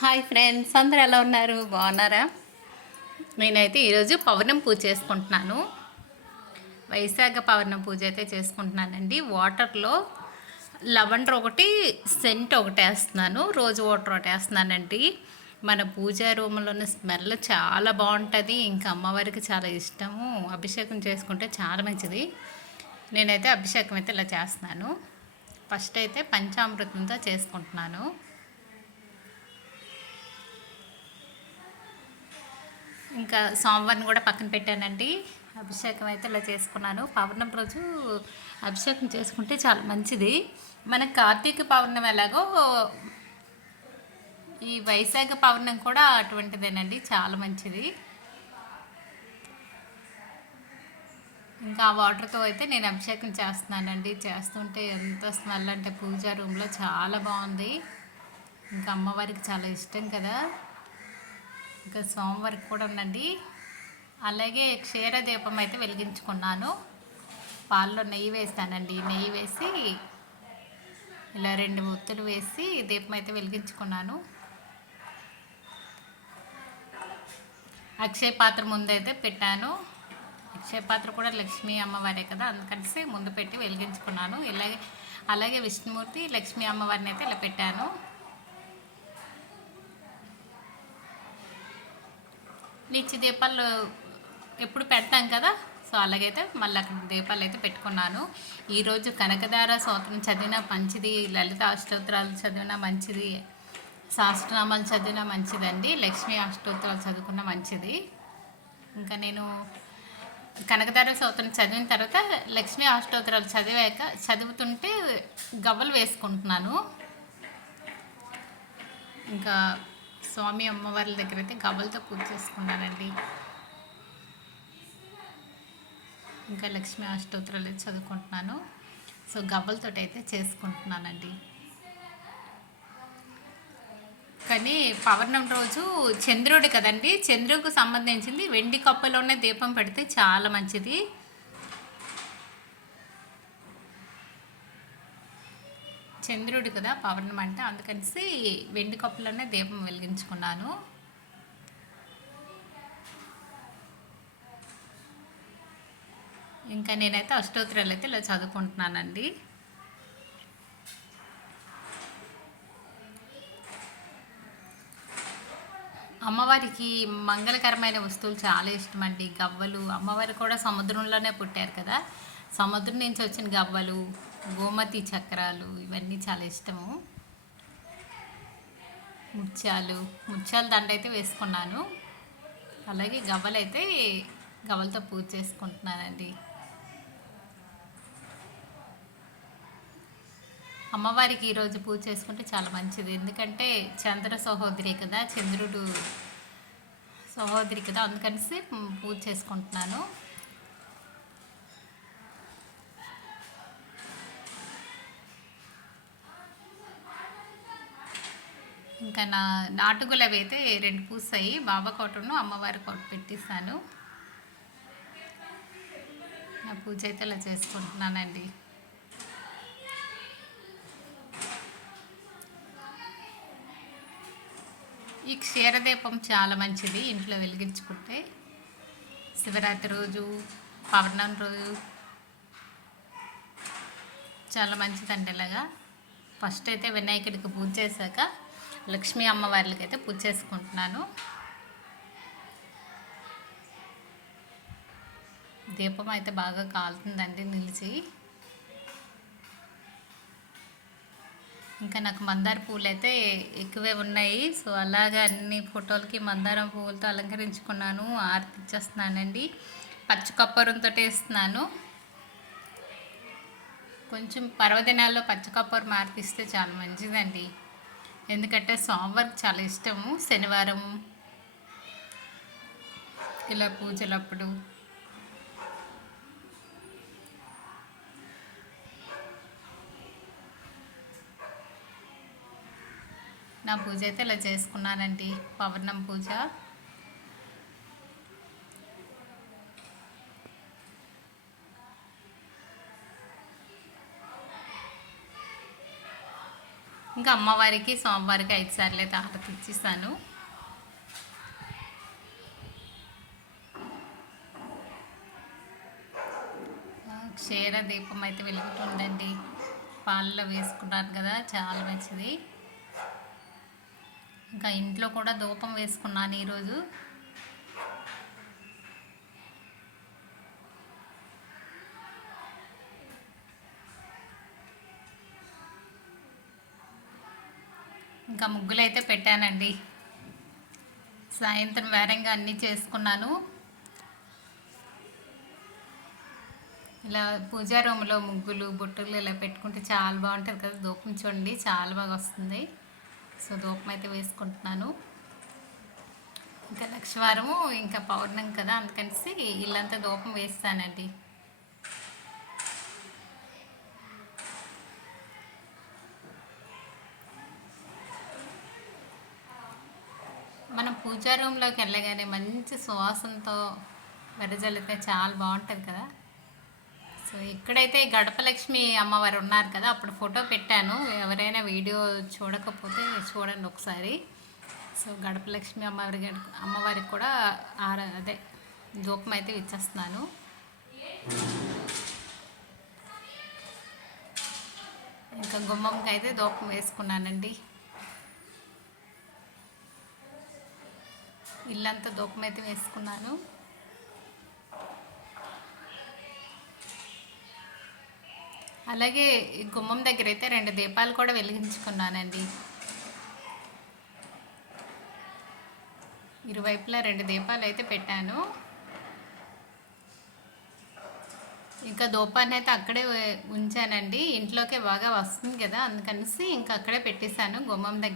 Hi friends అందరు ఎలా ఉన్నారు? బాగున్నారా? నేనైతే ఈరోజు పౌర్ణం పూజ చేసుకుంటున్నాను. వైశాఖ పౌర్ణం పూజ అయితే చేసుకుంటున్నానండి. వాటర్లో లవండర్ ఒకటి సెంట్ ఒకటి వేస్తున్నాను. రోజు వాటర్ ఒకటి వేస్తున్నానండి. మన పూజా రూమ్లో ఉన్న స్మెల్ చాలా బాగుంటుంది. ఇంకా అమ్మవారికి చాలా ఇష్టము. అభిషేకం చేసుకుంటే చాలా మంచిది. నేనైతే అభిషేకం అయితే ఇలా చేస్తున్నాను. ఫస్ట్ అయితే పంచామృతంతో చేసుకుంటున్నాను. ఇంకా సోమవారం కూడా పక్కన పెట్టానండి. అభిషేకం అయితే ఇలా చేసుకున్నాను. పౌర్ణమి రోజు అభిషేకం చేసుకుంటే చాలా మంచిది. మన కార్తీక పౌర్ణమి ఎలాగో ఈ వైశాఖ పౌర్ణమి కూడా అటువంటిదేనండి. చాలా మంచిది. ఇంకా ఆ వాటర్తో అయితే నేను అభిషేకం చేస్తున్నానండి. చేస్తుంటే ఎంత స్మెల్ అంటే పూజా రూమ్లో చాలా బాగుంది. ఇంకా అమ్మవారికి చాలా ఇష్టం కదా. ఇంకా సోమవారికి కూడా ఉందండి. అలాగే క్షీరదీపం అయితే వెలిగించుకున్నాను. పాల్లో నెయ్యి వేస్తానండి. నెయ్యి వేసి ఇలా రెండు ఒత్తులు వేసి దీపం అయితే వెలిగించుకున్నాను. అక్షయ పాత్ర ముందైతే పెట్టాను. అక్షయ పాత్ర కూడా లక్ష్మీ అమ్మవారే కదా అందుకని ముందు పెట్టి వెలిగించుకున్నాను. ఇలాగే అలాగే విష్ణుమూర్తి లక్ష్మీ అమ్మవారిని అయితే ఇలా పెట్టాను. నిచ్చి దీపాలు ఎప్పుడు పెడతాం కదా? సో అలాగైతే మళ్ళీ అక్కడ దీపాలు అయితే పెట్టుకున్నాను. ఈరోజు కనకదార స్తోత్రం చదివినా మంచిది లలిత అష్టోత్తరాలు చదివినా మంచిది శాస్త్రనామాలు చదివినా మంచిదండి లక్ష్మీ అష్టోత్తరాలు చదువుకున్న మంచిది. ఇంకా నేను కనకదార స్తోత్రం చదివిన తర్వాత లక్ష్మీ అష్టోత్తరాలు చదివాక చదువుతుంటే గవ్వలు వేసుకుంటున్నాను. ఇంకా స్వామి అమ్మవార్ల దగ్గర అయితే గవ్వలతో పూజ చేసుకున్నానండి ఇంకా లక్ష్మీ అష్టోత్తరాలు చదువుకుంటున్నాను. సో గవ్వలతో అయితే చేసుకుంటున్నానండి. కానీ పౌర్ణమి రోజు చంద్రుడు కదండి. చంద్రుడికి సంబంధించింది వెండి కప్పులోనే దీపం పెడితే చాలా మంచిది. చంద్రుడు కదా పౌర్ణమి అంటే. అందుకనిసి వెండి కప్పులోనే దీపం వెలిగించుకున్నాను. ఇంకా నేనైతే అష్టోత్తరాలు అయితే ఇలా చదువుకుంటున్నానండి. అమ్మవారికి మంగళకరమైన వస్తువులు చాలా ఇష్టం అండి గవ్వలు అమ్మవారు కూడా సముద్రంలోనే పుట్టారు కదా. సముద్రం నుంచి వచ్చిన గవ్వలు గోమతి చక్రాలు ఇవన్నీ చాలా ఇష్టము. ముత్యాలు ముత్యాల దండ అయితే వేసుకున్నాను. అలాగే గవ్వలైతే గవ్వలతో పూజ చేసుకుంటున్నానండి. అమ్మవారికి ఈరోజు పూజ చేసుకుంటే చాలా మంచిది. ఎందుకంటే చంద్ర సహోదరి కదా చంద్రుడు సహోదరి కదా అందుకనిసి పూజ చేసుకుంటున్నాను. ఇంకా నా నాటుగులు అవి అయితే రెండు పూసాయి. బాబా కోటను అమ్మవారి కోట పెట్టిస్తాను. నా పూజ అయితే ఇలా చేసుకుంటున్నానండి. ఈ క్షీరదీపం చాలా మంచిది ఇంట్లో వెలిగించుకుంటే. శివరాత్రి రోజు పౌర్ణమి రోజు చాలా మంచిదండి ఇలాగా. ఫస్ట్ అయితే వినాయకుడికి పూజ చేశాక లక్ష్మీ అమ్మవార్లకి అయితే పూజ చేసుకుంటున్నాను. దీపం అయితే బాగా కాలుతుందండి నిలిచి. ఇంకా నాకు మందార పూలు అయితే ఎక్కువే ఉన్నాయి. సో అలాగా అన్ని ఫోటోలకి మందారం పువ్వులతో అలంకరించుకున్నాను ఆర్తి ఇచ్చేస్తున్నానండి. పచ్చి కొప్పరంతో వేస్తున్నాను కొంచెం పర్వదినాల్లో పచ్చి కొప్పరం ఆరతిస్తే చాలా మంచిదండి. ఎందుకంటే సోమవారం చాలా ఇష్టము. శనివారం ఇలా పూజలప్పుడు. నా పూజ అయితే ఇలా చేసుకున్నానండి. పౌర్ణం పూజ. ఇంకా అమ్మవారికి సోమవారికి ఐదు సార్లు అయితే హారతి ఇచ్చిస్తాను క్షీర దీపం అయితే వెలుగుతుందండి. పాలలో వేసుకున్నారు కదా చాలా మంచిది. ఇంకా ఇంట్లో కూడా ధూపం వేసుకున్నాను ఈరోజు. ఇంకా ముగ్గులు అయితే పెట్టానండి. సాయంత్రం వేరంగా అన్నీ చేసుకున్నాను. ఇలా పూజా రూమ్లో ముగ్గులు బుట్టలు ఇలా పెట్టుకుంటే చాలా బాగుంటుంది కదా. ధూపం చూడండి చాలా బాగా వస్తుంది. సో ధూపం అయితే వేసుకుంటున్నాను. ఇంకా లక్షవారము ఇంకా పౌర్ణం కదా అందుకనేసి ఇల్లంతా ధూపం వేస్తానండి మనం పూజా రూమ్లోకి వెళ్ళగానే మంచి సువాసనతో వెరజల్లితే చాలా బాగుంటుంది కదా. సో ఇక్కడైతే గడపలక్ష్మి అమ్మవారు ఉన్నారు కదా అప్పుడు ఫోటో పెట్టాను. ఎవరైనా వీడియో చూడకపోతే చూడండి ఒకసారి. సో గడపలక్ష్మి అమ్మవారి గడ- అమ్మవారికి కూడా ఆర అదే ధూపం అయితే ఇచ్చేస్తున్నాను. ఇంకా గుమ్మంకి అయితే ధూపం వేసుకున్నానండి. ఇల్లంతా దూపమైతే వేసుకున్నాను. అలాగే గుమ్మం దగ్గర అయితే రెండు దీపాలు కూడా వెలిగించుకున్నానండి. ఇరువైపులా రెండు దీపాలు అయితే పెట్టాను. ఇంకా దూపాన్ని అయితే అక్కడే ఉంచానండి. ఇంట్లోకే బాగా వస్తుంది కదా అందుకనేసి ఇంకా అక్కడే పెట్టేశాను గుమ్మం దగ్గర.